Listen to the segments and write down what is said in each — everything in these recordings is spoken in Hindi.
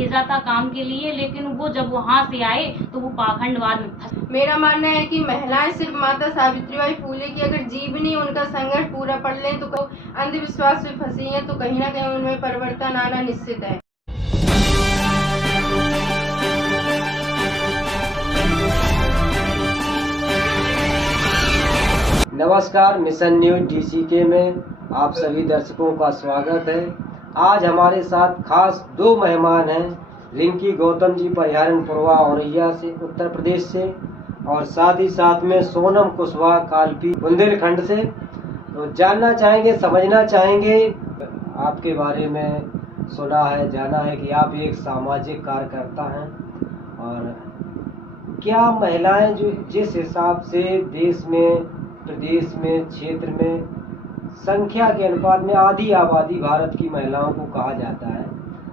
भेजा था काम के लिए, लेकिन वो जब वहाँ से आए तो वो पाखंडवाद में फंस। मेरा मानना है कि महिलाएं सिर्फ माता सावित्रीबाई फूले की अगर जीवनी उनका संघर्ष पूरा पढ़ लें तो अंधविश्वास में फंसी हैं तो कहीं ना कहीं उनमें परिवर्तन आना निश्चित है। नमस्कार, मिशन न्यूज डीसीके में आप सभी दर्शकों का स्वागत है। आज हमारे साथ खास दो मेहमान हैं, रिंकी गौतम जी परिहारनपुरवा औरैया से, उत्तर प्रदेश से, और साथ ही साथ में सोनम कुशवाहा कालपी बुंदेलखंड से। तो जानना चाहेंगे, समझना चाहेंगे, आपके बारे में सुना है, जाना है कि आप एक सामाजिक कार्यकर्ता हैं, और क्या महिलाएं जो जिस हिसाब से देश में, प्रदेश में, क्षेत्र में संख्या के अनुपात में आधी आबादी भारत की महिलाओं को कहा जाता है,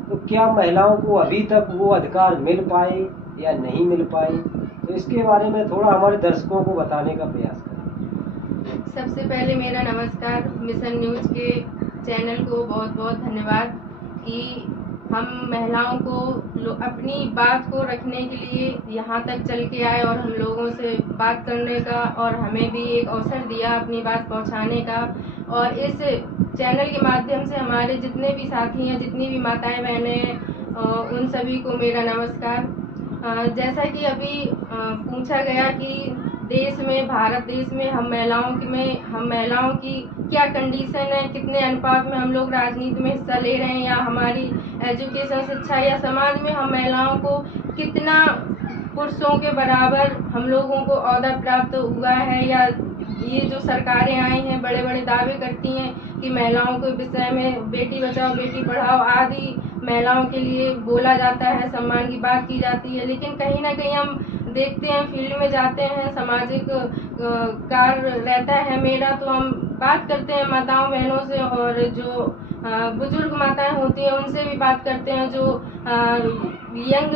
तो क्या महिलाओं को अभी तक वो अधिकार मिल पाए या नहीं मिल पाए, तो इसके बारे में थोड़ा हमारे दर्शकों को बताने का प्रयास करें। सबसे पहले मेरा नमस्कार। मिशन न्यूज के चैनल को बहुत बहुत धन्यवाद कि हम महिलाओं को अपनी बात को रखने के लिए यहाँ तक चल के आए और हम लोगों से बात करने का, और हमें भी एक अवसर दिया अपनी बात पहुँचाने का। और इस चैनल के माध्यम से हमारे जितने भी साथी हैं, जितनी भी माताएं बहनें हैं, उन सभी को मेरा नमस्कार। जैसा कि अभी पूछा गया कि देश में, भारत देश में हम महिलाओं की क्या कंडीशन है, कितने अनुपात में हम लोग राजनीति में हिस्सा ले रहे हैं, या हमारी एजुकेशन, शिक्षा या समाज में हम महिलाओं को कितना पुरुषों के बराबर हम लोगों को ओहदा प्राप्त हुआ है, या ये जो सरकारें आई हैं बड़े बड़े दावे करती हैं कि महिलाओं के विषय में बेटी बचाओ बेटी पढ़ाओ आदि महिलाओं के लिए बोला जाता है, सम्मान की बात की जाती है, लेकिन कहीं ना कहीं हम देखते हैं, फील्ड में जाते हैं, सामाजिक कार्य रहता है मेरा, तो हम बात करते हैं माताओं बहनों से, और जो बुजुर्ग माताएं होती हैं उनसे भी बात करते हैं, जो यंग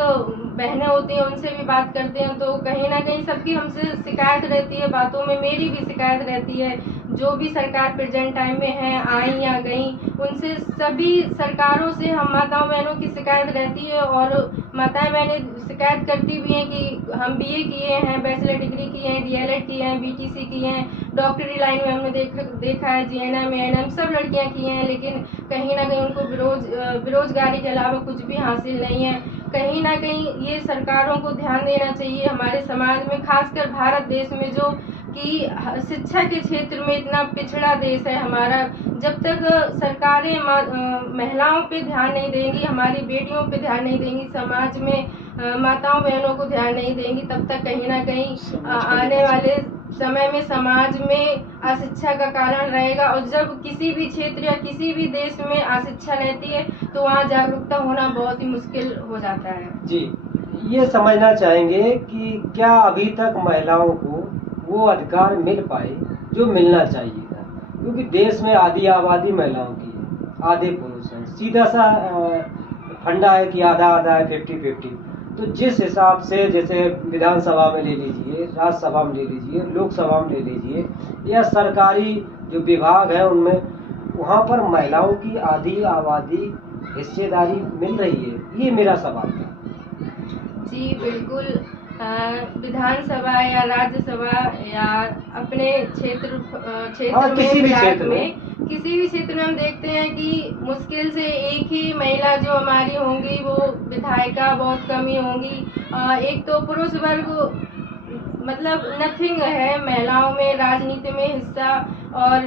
बहनें होती हैं उनसे भी बात करते हैं, तो कहीं ना कहीं सबकी हमसे शिकायत रहती है, बातों में मेरी भी शिकायत रहती है। जो भी सरकार प्रेजेंट टाइम में है, आई या गई, उनसे सभी सरकारों से हम माताओं बहनों की शिकायत रहती है, और माताएं बहनें शिकायत करती भी हैं कि हम बीए किए हैं, बैचलर डिग्री की हैं, डीएलएड की हैं, बीटीसी की हैं, डॉक्टरी लाइन में हमने देखा है, जीएनएम एएनएम सब लड़कियां की हैं, लेकिन कहीं ना कहीं उनको बेरोजगारी के अलावा कुछ भी हासिल नहीं है। कहीं ना कहीं ये सरकारों को ध्यान देना चाहिए। हमारे समाज में, खासकर भारत देश में, जो कि शिक्षा के क्षेत्र में इतना पिछड़ा देश है हमारा, जब तक सरकारें महिलाओं पे ध्यान नहीं देंगी, हमारी बेटियों पे ध्यान नहीं देंगी, समाज में माताओं बहनों को ध्यान नहीं देंगी, तब तक कहीं ना कहीं आने वाले समय में समाज में अशिक्षा का कारण रहेगा। और जब किसी भी क्षेत्र या किसी भी देश में अशिक्षा रहती है तो वहाँ जागरूकता होना बहुत ही मुश्किल हो जाता है। जी, ये समझना चाहेंगे कि क्या अभी तक महिलाओं को वो अधिकार मिल पाए जो मिलना चाहिए था, क्योंकि देश में आधी आबादी महिलाओं की है, आधे पुरुष हैं, सीधा सा फंडा है कि आधा आधा है, 50-50। तो जिस हिसाब से, जैसे विधानसभा में ले लीजिए, राज्यसभा में ले लीजिए, लोकसभा में ले लीजिए, या सरकारी जो विभाग है उनमें, वहाँ पर महिलाओं की आधी आबादी हिस्सेदारी मिल रही है, ये मेरा सवाल था। जी बिल्कुल। विधानसभा या राज्यसभा या अपने क्षेत्र में, किसी भी क्षेत्र में हम देखते हैं कि मुश्किल से एक ही महिला जो हमारी होंगी वो विधायिका बहुत कम ही होंगी। एक तो पुरुष वर्ग मतलब नथिंग है महिलाओं में राजनीति में हिस्सा, और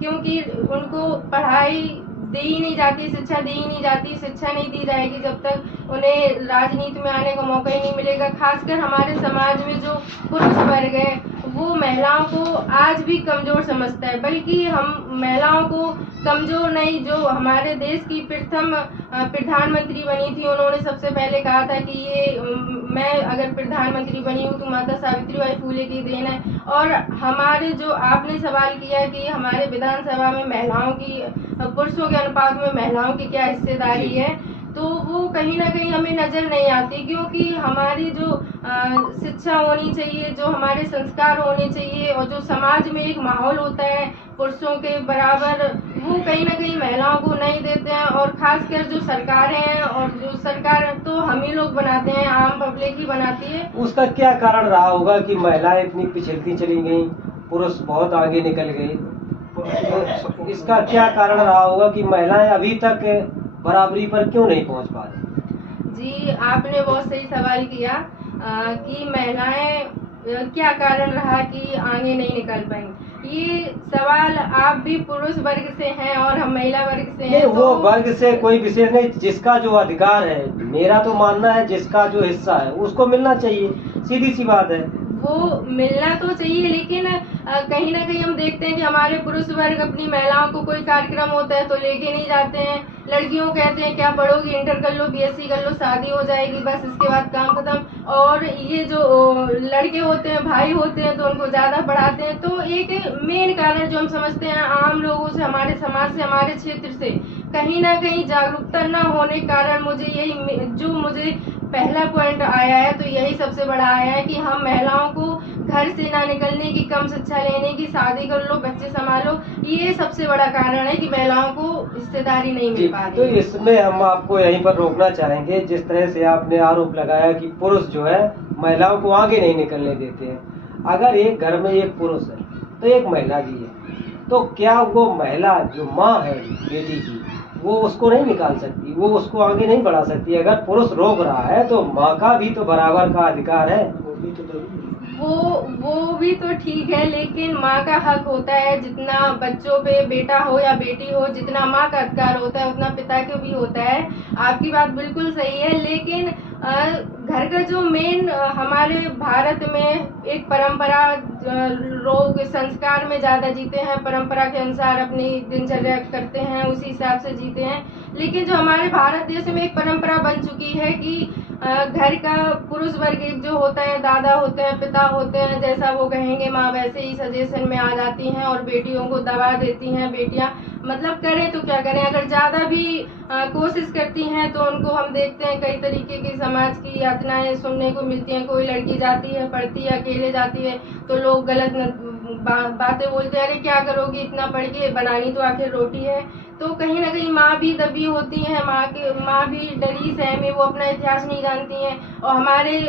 क्योंकि उनको पढ़ाई दी ही नहीं जाती, शिक्षा दी ही नहीं जाती, शिक्षा नहीं दी जाएगी जब तक उन्हें राजनीति में आने का मौका ही नहीं मिलेगा। खासकर हमारे समाज में जो पुरुष वर्ग है वो महिलाओं को आज भी कमजोर समझता है, बल्कि हम महिलाओं को कमजोर नहीं, जो हमारे देश की प्रथम प्रधानमंत्री बनी थी, उन्होंने सबसे पहले कहा था कि ये मैं अगर प्रधानमंत्री बनी हूँ तो माता सावित्रीबाई फूले की देन है। और हमारे जो आपने सवाल किया कि हमारे विधानसभा में महिलाओं की, पुरुषों के अनुपात में महिलाओं की क्या हिस्सेदारी है, तो वो कहीं ना कहीं हमें नजर नहीं आती, क्योंकि हमारी जो शिक्षा होनी चाहिए, जो हमारे संस्कार होने चाहिए, और जो समाज में एक माहौल होता है पुरुषों के बराबर वो कहीं ना कहीं महिलाओं को नहीं देते हैं। और खासकर जो सरकारें हैं, और जो सरकार तो हम ही लोग बनाते हैं, आम पब्लिक ही बनाती है। उसका क्या कारण रहा होगा कि महिलाएं इतनी पिछड़ती चली गई, पुरुष बहुत आगे निकल गए? तो इसका क्या कारण रहा होगा कि महिलाएं अभी तक बराबरी पर क्यों नहीं पहुंच पा रही? जी, आपने बहुत सही सवाल किया कि महिलाएं क्या कारण रहा कि आगे नहीं निकल पाई। ये सवाल आप भी पुरुष वर्ग से हैं और हम महिला वर्ग से हैं, नहीं, वो तो वर्ग से कोई विशेष नहीं, जिसका जो अधिकार है, मेरा तो मानना है जिसका जो हिस्सा है उसको मिलना चाहिए, सीधी सी बात है। वो मिलना तो चाहिए, लेकिन कहीं ना कहीं हम देखते हैं कि हमारे पुरुष वर्ग अपनी महिलाओं को कोई कार्यक्रम होता है तो लेके नहीं जाते हैं। लड़कियों को कहते हैं क्या पढ़ोगी, इंटर कर लो, बीएससी कर लो, शादी हो जाएगी, बस इसके बाद काम खत्म। और ये जो लड़के होते हैं, भाई होते हैं, तो उनको ज्यादा पढ़ाते हैं। तो एक मेन कारण जो हम समझते हैं आम लोगों से, हमारे समाज से, हमारे क्षेत्र से कहीं ना कहीं जागरूकता न होने के कारण मुझे पहला पॉइंट आया है, तो यही सबसे बड़ा आया है कि हम महिलाओं को घर से ना निकलने की, कम शिक्षा लेने की, शादी कर लो, बच्चे संभालो, ये सबसे बड़ा कारण है कि महिलाओं को हिस्सेदारी नहीं मिल पा रही। तो इसमें हम आपको यहीं पर रोकना चाहेंगे। जिस तरह से आपने आरोप लगाया कि पुरुष जो है महिलाओं को आगे नहीं निकलने देते हैं, अगर एक घर में एक पुरुष है तो एक महिला भी है, तो क्या वो महिला जो माँ है बेटी की, वो उसको नहीं निकाल सकती, वो उसको आगे नहीं बढ़ा सकती? अगर पुरुष रोक रहा है तो माँ का भी तो बराबर का अधिकार है। वो भी तो ठीक है, लेकिन माँ का हक होता है, जितना बच्चों पे, बेटा हो या बेटी हो, जितना माँ का अधिकार होता है उतना पिता को भी होता है। आपकी बात बिल्कुल सही है, लेकिन घर का जो मेन हमारे भारत में एक परंपरा, लोग संस्कार में ज्यादा जीते हैं, परंपरा के अनुसार अपनी दिनचर्या करते हैं, उसी हिसाब से जीते हैं। लेकिन जो हमारे भारत देश में एक परंपरा बन चुकी है कि घर का पुरुष वर्ग एक जो होता है, दादा होते हैं, पिता होते हैं, जैसा वो कहेंगे माँ वैसे ही सजेशन में आ जाती हैं और बेटियों को दबा देती हैं। बेटियां मतलब करें तो क्या करें, अगर ज्यादा भी कोशिश करती हैं तो उनको हम देखते हैं कई तरीके की समाज की यातनाएं सुनने को मिलती हैं। कोई लड़की जाती है, पढ़ती है, अकेले जाती है, तो लोग गलत बातें बोलते हैं, अरे क्या करोगी इतना पढ़ के, बनानी तो आखिर रोटी है। तो कहीं ना कहीं माँ भी दबी होती है, माँ भी डरी सहमी, वो अपना इतिहास नहीं जानती हैं। और हमारे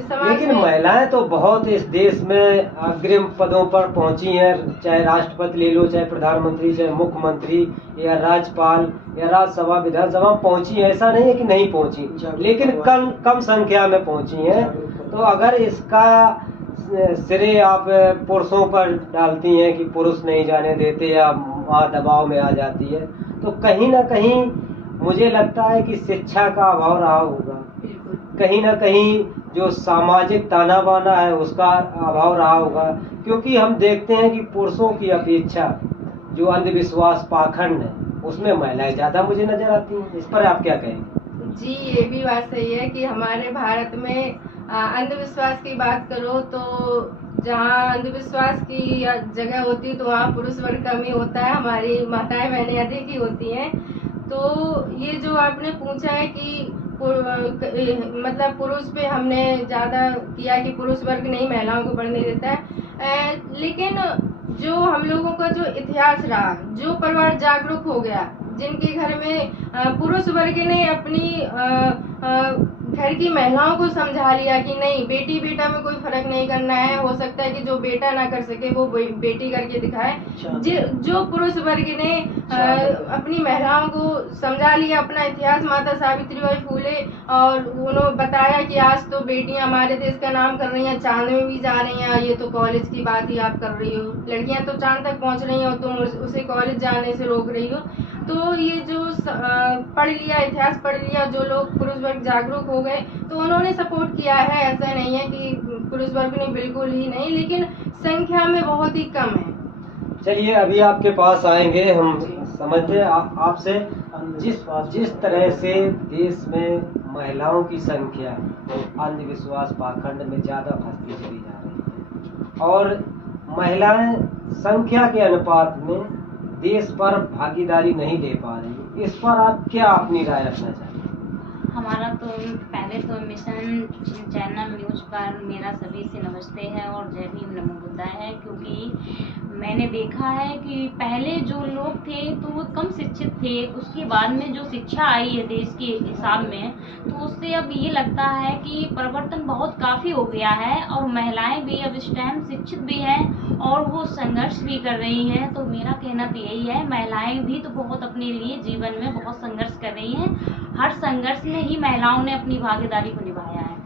समाज लेकिन में महिलाएं तो बहुत इस देश में अग्रिम पदों पर पहुंची हैं, चाहे राष्ट्रपति ले लो, चाहे प्रधानमंत्री, चाहे मुख्यमंत्री या राज्यपाल या राज्यसभा, विधानसभा पहुंची है, ऐसा नहीं है कि नहीं पहुंची, लेकिन कम संख्या में पहुंची हैं। तो अगर इसका श्रेय आप पुरुषों पर डालती हैं कि पुरुष नहीं जाने देते या माँ दबाव में आ जाती है, तो कहीं ना कहीं मुझे लगता है कि शिक्षा का अभाव रहा होगा, कहीं ना कहीं जो सामाजिक ताना बाना है उसका अभाव रहा होगा। क्योंकि हम देखते हैं कि पुरुषों की अपेक्षा जो अंधविश्वास पाखंड है उसमें महिलाएं ज्यादा मुझे नजर आती हैं। इस पर आप क्या कहेंगे? जी, ये भी बात सही है कि हमारे भारत में अंधविश्वास की बात करो तो जहाँ अंधविश्वास की जगह होती है तो वहाँ पुरुष वर्ग कम ही होता है, हमारी माताएं बहनें अधिक ही होती हैं। तो ये जो आपने पूछा है कि मतलब पुरुष पे हमने ज्यादा किया कि पुरुष वर्ग नहीं महिलाओं को पढ़ने देता है, लेकिन जो हम लोगों का जो इतिहास रहा, जो परिवार जागरूक हो गया, जिनके घर में पुरुष वर्ग ने अपनी घर की महिलाओं को समझा लिया कि नहीं, बेटी बेटा में कोई फर्क नहीं करना है, हो सकता है कि जो बेटा ना कर सके वो बेटी करके दिखाए। जो पुरुष वर्ग ने अपनी महिलाओं को समझा लिया, अपना इतिहास, माता सावित्रीबाई फूले, और उन्होंने बताया कि आज तो बेटियां हमारे देश का नाम कर रही हैं, चांद में भी जा रही हैं, ये तो कॉलेज की बात ही आप कर रही हो, लड़कियां तो चांद तक पहुंच रही हैं और तुम उसे कॉलेज जाने से रोक रही हो। तो ये जो पढ़ लिया, इतिहास पढ़ लिया, जो लोग पुरुष वर्ग जागरूक हो गए तो उन्होंने सपोर्ट किया है। ऐसा नहीं है कि पुरुष वर्ग ने बिल्कुल ही नहीं, लेकिन संख्या में बहुत ही कम है। चलिए अभी आपके पास आएंगे, हम समझते हैं आपसे जिस तरह से देश में महिलाओं की संख्या अंधविश्वास पाखंड में ज्यादा फंसती चली जा रही है और महिलाएं संख्या के अनुपात में देश पर भागीदारी नहीं ले पा रही, इस पर आप क्या अपनी राय रखना चाहेंगे? हमारा तो पहले तो मिशन चैनल न्यूज पर मेरा सभी से नमस्ते है और जय भीम नमो बुद्धाय है, क्योंकि मैंने देखा है कि पहले जो लोग थे तो वो कम शिक्षित थे। उसके बाद में जो शिक्षा आई है देश के हिसाब में, तो उससे अब ये लगता है कि परिवर्तन बहुत काफ़ी हो गया है और महिलाएं भी अब इस टाइम शिक्षित भी हैं और वो संघर्ष भी कर रही हैं। तो मेरा कहना तो यही है, महिलाएं भी तो बहुत अपने लिए जीवन में बहुत संघर्ष कर रही हैं। हर संघर्ष में ही महिलाओं ने अपनी भागीदारी को निभाया है।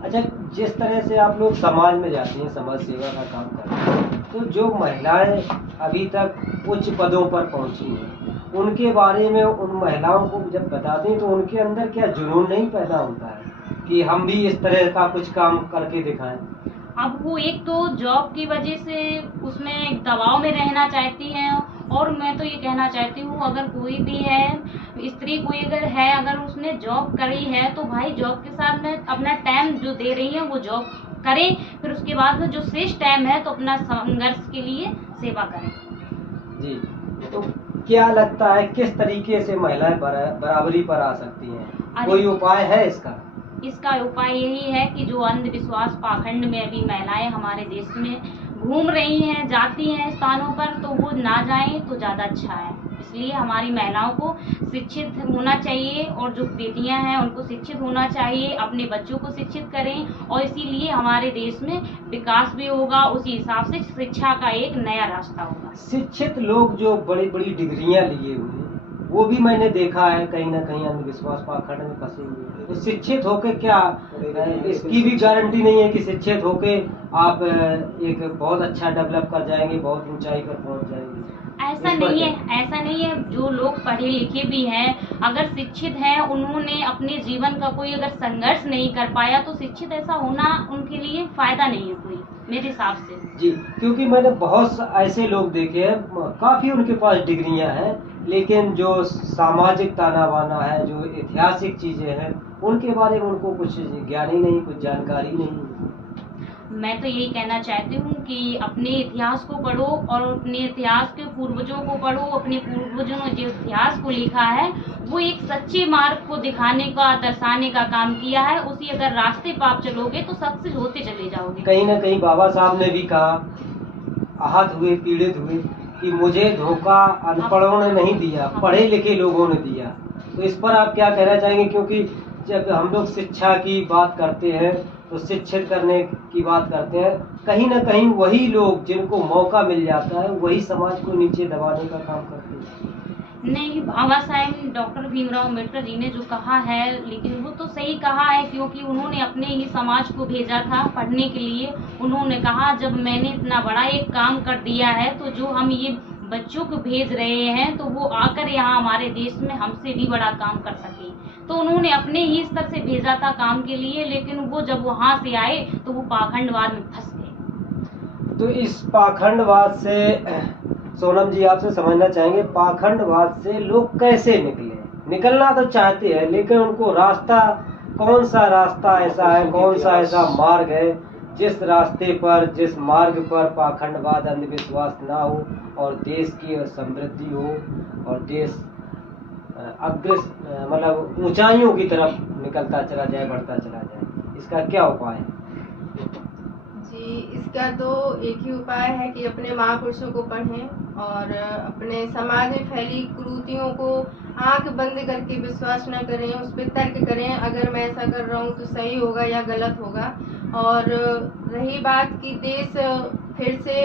अच्छा, जिस तरह से आप लोग समाज में जाती हैं, समाज सेवा का काम करते हैं, तो जो महिलाएं अभी तक उच्च पदों पर पहुंची हैं, उनके बारे में उन महिलाओं को जब बताते हैं तो उनके अंदर क्या जुनून नहीं पैदा होता है कि हम भी इस तरह का कुछ काम करके दिखाएं? अब वो एक तो जॉब की वजह से उसमें एक दबाव में रहना चाहती हैं, और मैं तो ये कहना चाहती हूँ अगर कोई भी है स्त्री, कोई अगर है, अगर उसने जॉब करी है तो भाई जॉब के साथ में अपना टाइम जो दे रही है वो जॉब करें, फिर उसके बाद में जो शेष टाइम है तो अपना संघर्ष के लिए सेवा करें। जी, तो क्या लगता है किस तरीके से महिलाएं बराबरी पर आ सकती हैं? कोई उपाय है इसका? इसका उपाय यही है कि जो अंधविश्वास पाखंड में अभी महिलाएं हमारे देश में घूम रही हैं, जाती हैं स्थानों पर, तो वो ना जाएं तो ज़्यादा अच्छा है। इसलिए हमारी महिलाओं को शिक्षित होना चाहिए और जो बेटियां हैं उनको शिक्षित होना चाहिए, अपने बच्चों को शिक्षित करें और इसीलिए हमारे देश में विकास भी होगा। उसी हिसाब से शिक्षा का एक नया रास्ता होगा। शिक्षित लोग जो बड़ी बड़ी डिग्रियां लिए हुए, वो भी मैंने देखा है कहीं ना कहीं अंधविश्वास पाखंड में फंसे हुए। तो शिक्षित होके क्या इसकी भी गारंटी नहीं है कि शिक्षित होके आप एक बहुत अच्छा डेवलप कर जाएंगे, बहुत ऊंचाई पर पहुंच जाएंगे? ऐसा नहीं है, ऐसा नहीं है। जो लोग पढ़े लिखे भी हैं, अगर शिक्षित हैं, उन्होंने अपने जीवन का कोई अगर संघर्ष नहीं कर पाया तो शिक्षित ऐसा होना उनके लिए फायदा नहीं है कोई, मेरे हिसाब से। जी, क्योंकि मैंने बहुत ऐसे लोग देखे हैं, काफी उनके पास डिग्रियां हैं, लेकिन जो सामाजिक ताना बाना है, जो ऐतिहासिक चीजें हैं, उनके बारे में उनको कुछ ज्ञान ही नहीं, कुछ जानकारी नहीं। मैं तो यही कहना चाहती हूँ कि अपने इतिहास को पढ़ो और अपने इतिहास के पूर्वजों को पढ़ो। अपने पूर्वजों ने जो इतिहास को लिखा है वो एक सच्चे मार्ग को दिखाने का, दर्शाने का काम किया है। उसी अगर रास्ते पर आप चलोगे तो सक्सेस होते चले जाओगे। कहीं ना कहीं बाबा साहब ने भी कहा, आहत हुए, पीड़ित हुए कि मुझे धोखा अनपढ़ों ने नहीं दिया, पढ़े लिखे लोगों ने दिया। तो इस पर आप क्या कहना चाहेंगे? क्योंकि जब हम लोग शिक्षा की बात करते हैं तो शिक्षित करने की बात करते हैं, कहीं ना कहीं वही लोग जिनको मौका मिल जाता है वही समाज को नीचे दबाने का काम करते हैं। नहीं, बाबा साहेब डॉक्टर भीमराव अम्बेडकर जी ने जो कहा है, लेकिन वो तो सही कहा है, क्योंकि उन्होंने अपने ही समाज को भेजा था पढ़ने के लिए। उन्होंने कहा जब मैंने इतना बड़ा एक काम कर दिया है तो जो हम ये बच्चों को भेज रहे हैं तो वो आकर यहाँ हमारे देश में हमसे भी बड़ा काम कर सके। तो उन्होंने अपने ही स्तर से भेजा था काम के लिए, लेकिन वो जब वहाँ से आए तो वो पाखंडवाद में फंस गए। तो इस पाखंडवाद से सोनम जी आपसे समझना चाहेंगे, पाखंडवाद से लोग कैसे निकले? निकलना तो चाहते हैं, लेकिन उनको रास्ता, कौन सा रास्ता ऐसा है, कौन सा ऐसा मार्ग है जिस रास्ते पर, जिस मार्ग पर पाखंडवाद, अंधविश्वास ना हो और देश की समृद्धि हो और देश मतलब ऊंचाइयों की तरफ निकलता चला जाए, बढ़ता चला जाए? इसका क्या उपाय है? जी, इसका तो एक ही उपाय है कि अपने महापुरुषों को पढ़ें और अपने समाज में फैली कुरीतियों को आंख बंद करके विश्वास न करें, उस पर तर्क करें, अगर मैं ऐसा कर रहा हूँ तो सही होगा या गलत होगा। और रही बात कि देश फिर से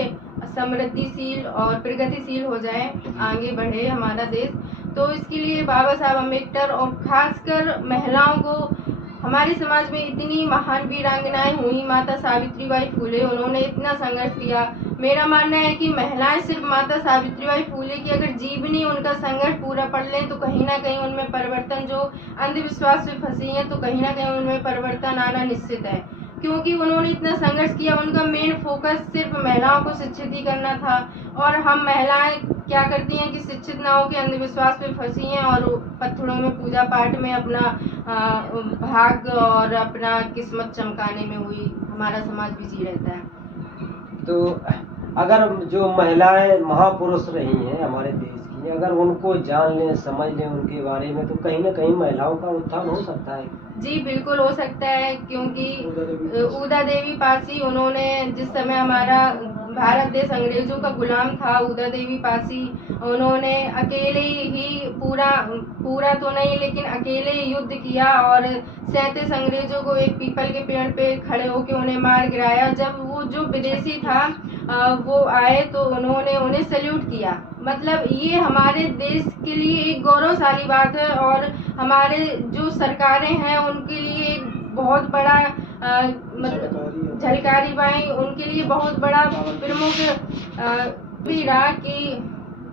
समृद्धिशील और प्रगतिशील हो जाए, आगे बढ़े हमारा देश, तो इसके लिए बाबा साहब अम्बेडकर और खासकर महिलाओं को, हमारे समाज में इतनी महान वीरांगनाएं हुई, माता सावित्रीबाई फूले, उन्होंने इतना संघर्ष किया। मेरा मानना है कि महिलाएं सिर्फ माता सावित्रीबाई फूले की अगर जीवनी, उनका संघर्ष पूरा पढ़ लें तो कहीं ना कहीं उनमें परिवर्तन, जो अंधविश्वास में फंसी हैं तो कहीं ना कहीं उनमें परिवर्तन आना निश्चित है, क्योंकि उन्होंने इतना संघर्ष किया। उनका मेन फोकस सिर्फ महिलाओं को शिक्षित ही करना था, और हम महिलाएं क्या करती हैं कि शिक्षित ना हो के अंधविश्वास में फंसी हैं और पत्थरों में, पूजा पाठ में अपना भाग्य और अपना किस्मत चमकाने में हुई हमारा समाज बिजी रहता है। तो अगर जो महिलाएं महापुरुष रही हैं हमारे देश की, अगर उनको जान लें, समझ लें उनके बारे में, तो कहीं ना कहीं महिलाओं का उत्थान हो सकता है। जी बिल्कुल हो सकता है, क्योंकि उदा देवी पासी, उन्होंने जिस समय हमारा भारत देश अंग्रेजों का गुलाम था, उदा देवी पासी उन्होंने अकेले ही पूरा तो नहीं लेकिन अकेले ही युद्ध किया और 37 अंग्रेजों को एक पीपल के पेड़ पे खड़े होकर उन्हें मार गिराया। जब वो जो विदेशी था वो आए तो उन्होंने उन्हें सैल्यूट किया। मतलब ये हमारे देश के लिए एक गौरवशाली बात है और हमारे जो सरकारें हैं उनके लिए एक बहुत बड़ा मतलब झलकारी बाई उनके लिए बहुत बड़ा प्रमुख भी रहा कि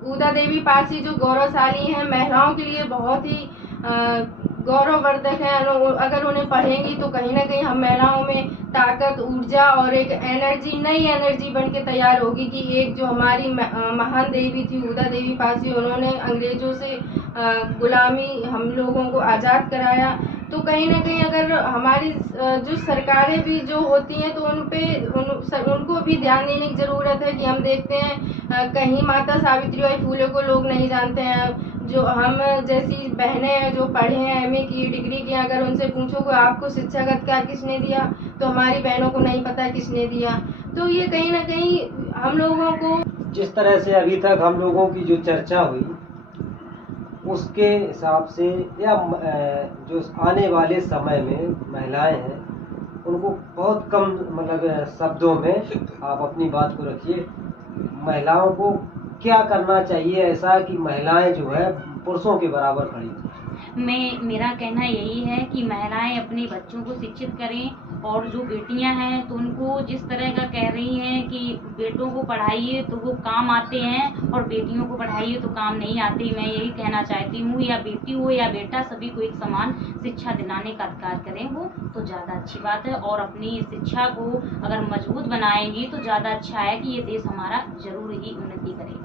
उदा देवी पासी जो गौरवशाली हैं, महिलाओं के लिए बहुत ही गौरववर्धक है। अगर उन्हें पढ़ेंगी तो कहीं ना कहीं हम महिलाओं में ताकत, ऊर्जा और एक एनर्जी, नई एनर्जी बन के तैयार होगी कि एक जो हमारी महान देवी थी उदा देवी पासी, उन्होंने अंग्रेजों से गुलामी हम लोगों को आज़ाद कराया। तो कहीं ना कहीं अगर हमारी जो सरकारें भी जो होती हैं तो उनको भी ध्यान देने की ज़रूरत है कि हम देखते हैं कहीं माता सावित्रीबाई फुले को लोग नहीं जानते हैं। जो हम जैसी बहनें हैं जो पढ़े हैं, एमए की डिग्री की, अगर उनसे पूछो कि आपको शिक्षा का अधिकार किसने दिया, तो हमारी बहनों को नहीं पता किसने दिया। तो ये कहीं ना कहीं हम लोगों को, जिस तरह से अभी तक हम लोगों की जो चर्चा हुई उसके हिसाब से, या जो आने वाले समय में महिलाएं हैं उनको बहुत कम मतलब शब्दों में आप अपनी बात को रखिए। महिलाओं को क्या करना चाहिए ऐसा कि महिलाएं जो है पुरुषों के बराबर खड़ी हों? मेरा कहना यही है कि महिलाएं अपने बच्चों को शिक्षित करें, और जो बेटियां हैं तो उनको जिस तरह का कह रही हैं कि बेटों को पढ़ाइए तो वो काम आते हैं और बेटियों को पढ़ाइए तो काम नहीं आते, मैं यही कहना चाहती हूँ। या बेटी हो या बेटा, सभी को एक समान शिक्षा दिलाने का अधिकार करें वो तो ज़्यादा अच्छी बात है। और अपनी शिक्षा को अगर मजबूत बनाएंगी तो ज़्यादा अच्छा है कि ये देश हमारा जरूर ही उन्नति करेगा।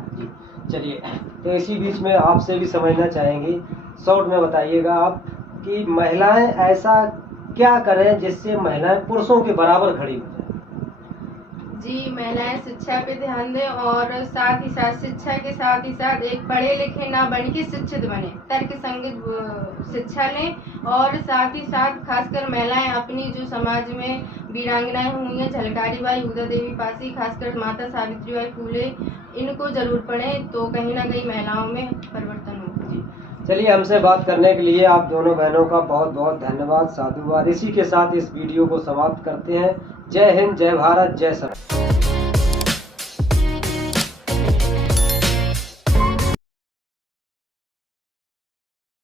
चलिए, तो इसी बीच में आपसे भी समझना चाहेंगे, शॉर्ट में बताइएगा आप कि महिलाएं ऐसा क्या करें जिससे महिलाएं पुरुषों के बराबर खड़ी हो जाएं? जी, महिलाएं शिक्षा पे ध्यान दें और साथ ही साथ शिक्षा के साथ ही साथ एक पढ़े लिखे ना बन के शिक्षित बने, तर्क संगत शिक्षा लें। और साथ ही साथ खासकर महिलाएं अपनी जो समाज में वीरांगनाएं हुई हैं, झलकारी बाई, उदा देवी पासी, खासकर माता सावित्रीबाई फुले, इनको जरूर पढ़ें तो कहीं ना कहीं महिलाओं में परिवर्तन होगा। चलिए, हमसे बात करने के लिए आप दोनों बहनों का बहुत बहुत धन्यवाद, साधुवाद। इसी के साथ इस वीडियो को समाप्त करते हैं। जय हिंद, जय भारत, जय सर।